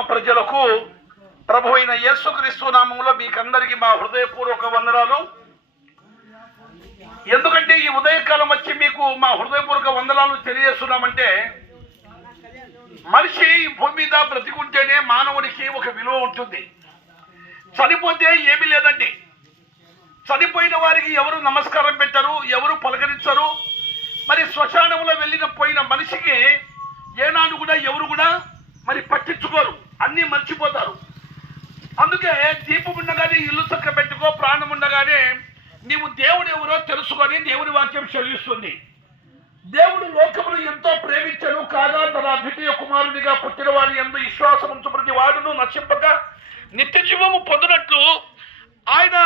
ప్రజలకు ప్రభు అయిన యేసుక్రీస్తు నామంలో మీకందరికీ మా హృదయపూర్వక వందనాలు. ఎందుకంటే ఈ ఉదయకాలం వచ్చి మీకు మా హృదయపూర్వక వందనాలు తెలియజేస్తున్నామంటే మనిషి ఈ భూమి మీద బ్రతికుంటేనే మానవునికి ఒక విలువ ఉంటుంది. చనిపోతే ఏమీ లేదండి. చనిపోయిన వారికి ఎవరు నమస్కారం పెట్టరు ఎవరు పలకరించరు. మరి శ్మశానంలో వెళ్ళిన పోయిన మనిషికి ఏనాడు కూడా ఎవరు కూడా మరి పట్టించుకోరు. అన్నీ మర్చిపోతారు. అందుకే దీపం ఉండగానే ఇల్లు చక్క పెట్టుకో ప్రాణం ఉండగానే నీవు దేవుడు ఎవరో తెలుసుకొని దేవుని వాక్యం చెల్లిస్తుంది. దేవుడు లోకమును ఎంతో ప్రేమించను కాగా తన అద్వితీయ కుమారునిగా పుట్టిన వారి ఎందు విశ్వాసం ఉంచు ప్రతి వాడును నశింపక నిత్య జీవము పొందినట్లు ఆయన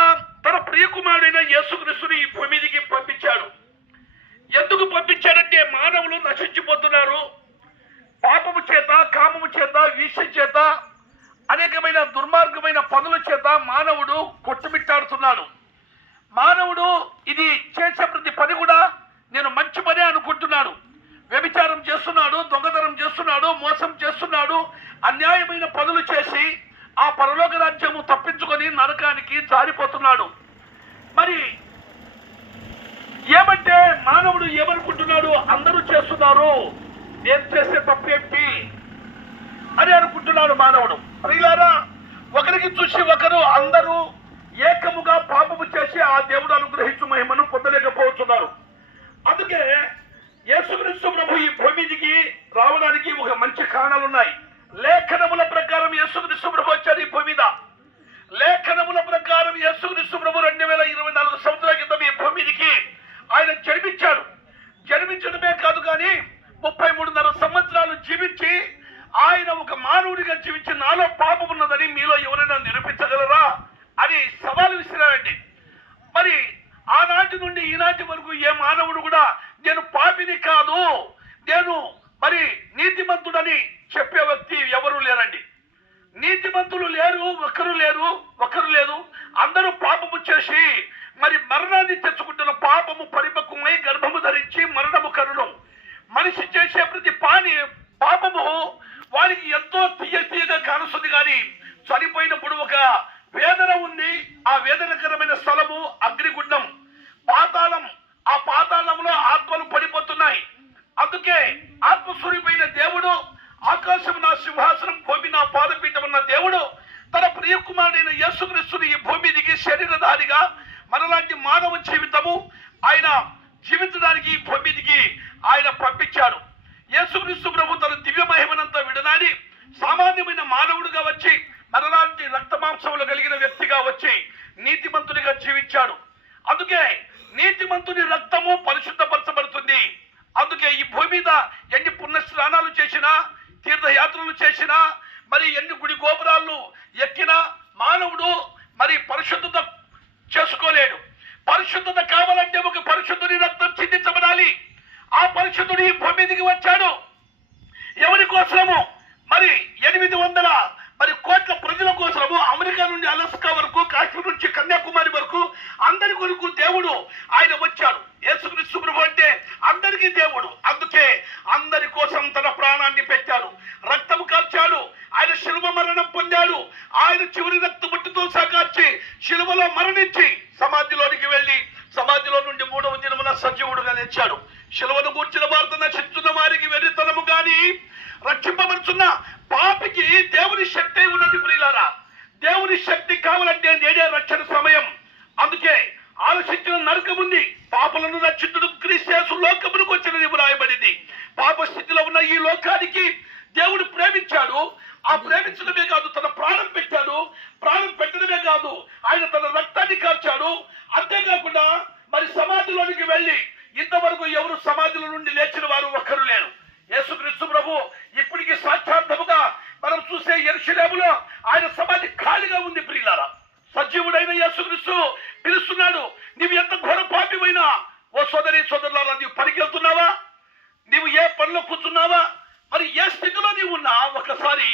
తన ప్రియ కుమారుడైన యేసుక్రీస్తుని ఈ భూమిదికి పంపించాడు. ఎందుకు పంపించాడంటే మానవులు నశించిపోతున్నారు పాపము చేత కామము చేత చేత అనేకమైన దుర్మార్గమైన పనుల చేత మానవుడు కొట్టుమిట్టాడుతున్నాడు. మానవుడు ఇది చేసే ప్రతి పని కూడా నేను మంచి పనే అనుకుంటున్నాడు. వ్యభిచారం చేస్తున్నాడు దొంగతనం చేస్తున్నాడు మోసం చేస్తున్నాడు అన్యాయమైన పనులు చేసి ఆ పరలోక రాజ్యము తప్పించుకొని నరకానికి జారిపోతున్నాడు. మరి ఏమంటే మానవుడు ఏమనుకుంటున్నాడు? అందరూ చేస్తున్నారు. నేను చేసే తప్పేంటి? అని అనుకుంటున్నాడు మానవుడు. ప్రియులారా ఒకరికి చూసి ఒకరు అందరూ ఏకముగా పాపము చేసి ఆ దేవుడు అనుగ్రహించు మహిమను పొందలేకపోతున్నారు. అందుకే యేసుక్రీస్తు ప్రభు ఈ భూమిదికి రావడానికి ఒక మంచి కారణాలు ఉన్నాయి లేఖనముల ప్రకారం యేసుక్రీస్తు ప్రభు వచ్చారు ఈ భూమి మీద. లేఖనముల ప్రకారం యేసుక్రీస్తు ప్రభు రెండు వేల ఇరవై నాలుగు సంవత్సరాల క్రితం ఈ భూమిదికి ఆయన జన్మించాడు. జన్మించడమే కాదు కానీ ముప్పై మూడు సంవత్సరాలు జీవించి ఆయన ఒక మానవుడిగా జీవించి నాలో పాపం ఉన్నదని మీలో ఎవరైనా నిరూపించగలరా అని సవాలు విసిరారండి. మరి ఆనాటి నుండి ఈనాటి వరకు ఏ మానవుడు కూడా నేను పాపిని కాదు నేను మరి నీతిమంతుడని చెప్పే వ్యక్తి ఎవరు లేరండి. నీతిమంతులు లేరు ఒకరు లేరు ఒకరు లేదు. అందరూ పాపము చేసి మరి మరణాన్ని తెచ్చుకుంటున్న పాపము పరిపక్వమై గర్భము ధరించి మరణము కరుణం మనిషి చేసే ప్రతి పాని పాపము వారికి ఎంతో తీయ తీయగా కానుస్తుంది కానీ చనిపోయినప్పుడు ఒక వేదన ఉంది. ఆ వేదనకరమైన స్థలము అగ్నిగుండం. పాతాళం ఆ పాతాళంలో ఆత్మలు పడిపోతున్నాయి. అందుకే ఆత్మస్వరూపమైన దేవుడు ఆకాశం నా సింహాసనం భూమి నా పాదపీఠం ఉన్న దేవుడు తన ప్రియ కుమారుడైన యేసుక్రీస్తుని ఈ భూమి దిగి శరీరధారిగా మనలాంటి మానవ జీవితము ఆయన జీవించడానికి ఈ భూమి దిగి ఆయన పంపించాడు యేసుక్రీస్తు ప్రభు తన దివ్య మహిమనంతా విడనాడి సామాన్యమైన మానవుడిగా వచ్చి మనలాంటి రక్త మాంసములు కలిగిన వ్యక్తిగా వచ్చి నీతిమంతుడిగా జీవించాడు అందుకే నీతిమంతుని రక్తము పరిశుద్ధపరచబడుతుంది. అందుకే ఈ భూమి మీద ఎన్ని పుణ్య స్నానాలు చేసినా తీర్థయాత్రలు చేసినా మరి ఎన్ని గుడి గోపురాలు ఎక్కినా మానవుడు మరి పరిశుద్ధత చేసుకోలేడు పరిశుద్ధత కావాలంటే ఒక పరిశుద్ధుని రక్తం చిందించబడాలి ఆ పరిశుద్ధుడు ఈ భూమి మీదకి వచ్చాడు ఎవరి కోసము మరి ఎనిమిది వందల మరి కోట్ల ప్రజల కోసము అమెరికా నుండి అలస్కా వరకు కాశ్మీర్ నుంచి కన్యాకుమారి వరకు అందరి కొరకు దేవుడు ఆయన వచ్చాడు. యేసుక్రీస్తు ప్రభు అంటే అందరికీ దేవుడు. అందుకే అందరి కోసం తన ప్రాణాన్ని పెట్టాడు. రక్తం కాల్చాడు. ఆయన శిలువ మరణం పొందాడు. ఆయన చివరి రక్త బుట్టుతో సాకార్చి శిలువలో మరణించి సమాధిలోనికి వెళ్ళి సమాధిలో నుండి మూడవ దినమున సజీవుడుగా తెచ్చాడు శిలువను కూర్చిన భారత నశిస్తున్న వారికి వెర్రితనము గాని రక్షింపబడుతున్న పాపికి దేవుని శక్తి ఉన్నది ప్రియులారా. దేవుని శక్తి కావాలంటే నేడే రక్షణ నరకం ఉంది పాపలను రక్షితుడు క్రీస్తు లోకమునికి వచ్చినది వ్రాయబడింది. పాప స్థితిలో ఉన్న ఈ లోకానికి దేవుడు ప్రేమించాడు. ఆ ప్రేమించడమే కాదు తన ప్రాణం పెట్టాడు. ప్రాణం పెట్టడమే కాదు ఆయన తన రక్తాన్ని కాల్చాడు. అంతేకాకుండా మరి సమాధిలోనికి వెళ్ళి ఇంతవరకు ఎవరు సమాధుల నుండి లేచిన వారు ఒక్కరు లేరు. యేసుక్రీస్తు ప్రభు ఇప్పటికి సాక్షార్థముగా మనం చూసే ఎరుషులేములో ఆయన సమాధి ఖాళీగా ఉంది ప్రియులారా. సజీవుడైన యేసుక్రీస్తు పిలుస్తున్నాడు నీవు ఎంత ఘోర పాపిమైనా ఓ సోదరి సోదరులారా నీవు పరిగెళ్తున్నావా నీవు ఏ పనిలో కూర్చున్నావా? మరి ఏ స్థితిలో నీవు ఉన్నా ఒకసారి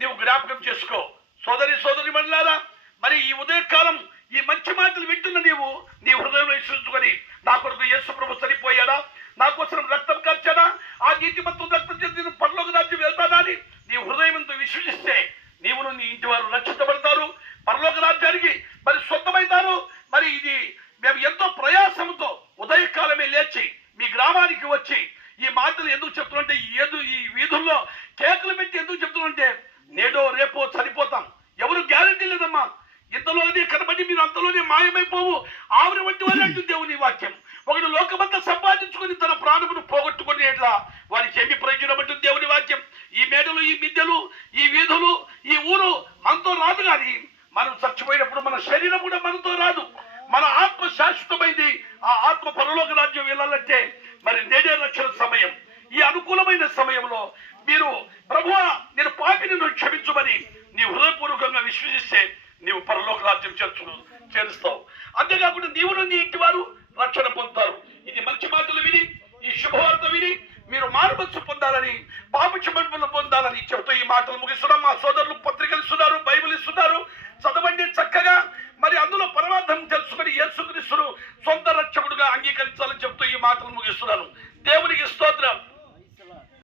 నీవు జ్ఞాపకం చేసుకో. సోదరి సోదరి మళ్ళారా మరి ఈ ఉదయకాలం ఈ మంచి మాటలు వింటున్న నీవు నీ హృదయంలో విశ్వసించుకొని నా కొరకు యేసు ప్రభు చనిపోయాడా? నా కోసం రక్తం కార్చాడా? ఆ నీతిమంతుడు రక్తం చేసి నేను పరలోక రాజ్యం వెళ్తాడా అని నీ హృదయం ఎంతో విశ్వసిస్తే నీవును నీ ఇంటి వారు రక్షించబడతారు పరలోక రాజ్యానికి మరి సొంతమవుతారు మరి ఇది మేము ఎంతో ప్రయాసంతో ఉదయకాలమే లేచి మీ గ్రామానికి వచ్చి ఈ మాటలు ఎందుకు చెప్తున్నంటే ఏదు ఈ వీధుల్లో కేకులు పెట్టి ఎందుకు చెప్తున్నానంటే నేడో రేపో చనిపోతాం. ఎవరు గ్యారంటీ లేదమ్మా. ఇంతలోనే కనబడి మీరు అంతలోనే మాయమైపోవు. ఆవిడ వంటి వారు అంటుంది దేవుని వాక్యం. ఒకడు లోకమంతా సంపాదించుకొని తన ప్రాణమును పోగొట్టుకుని ఎట్లా వారికి ఏమి ప్రయోజనం అంటుంది దేవుని వాక్యం? ఈ మేడలు ఈ మిద్దెలు ఈ వీధులు ఈ ఊరు మనతో రాదు కానీ మనం చచ్చిపోయినప్పుడు మన శరీరం కూడా మనతో రాదు. మన ఆత్మ శాశ్వతమైంది. ఆ ఆత్మ పరలోక రాజ్యం వెళ్ళాలంటే మరి నేడే రక్షణ సమయం ఈ అనుకూలమైన సమయంలో మీరు ప్రభువా నేను పాపిని నువ్వు క్షమించమని నీ హృదయపూర్వకంగా విశ్వసిస్తే నీవు పరలోక చేరుస్తావు. అంతేకాకుండా నీవును నీ ఇంటి వారు రక్షణ పొందుతారు. ఇది మంచి మాటలు విని ఈ శుభవార్త విని మీరు మారుమనసు పొందాలని పాప క్షమణలు పొందాలని చెబుతూ ఈ మాటలు ముగిస్తున్నాం. మా సోదరులు పత్రికలు ఇస్తున్నారు బైబిల్ ఇస్తున్నారు. చదవండి చక్కగా. మరి అందులో పరమార్థం తెలుసుకుని యేసుక్రీస్తును సొంత రక్షకుడుగా అంగీకరించాలని చెప్తూ ఈ మాటలు ముగిస్తున్నాను.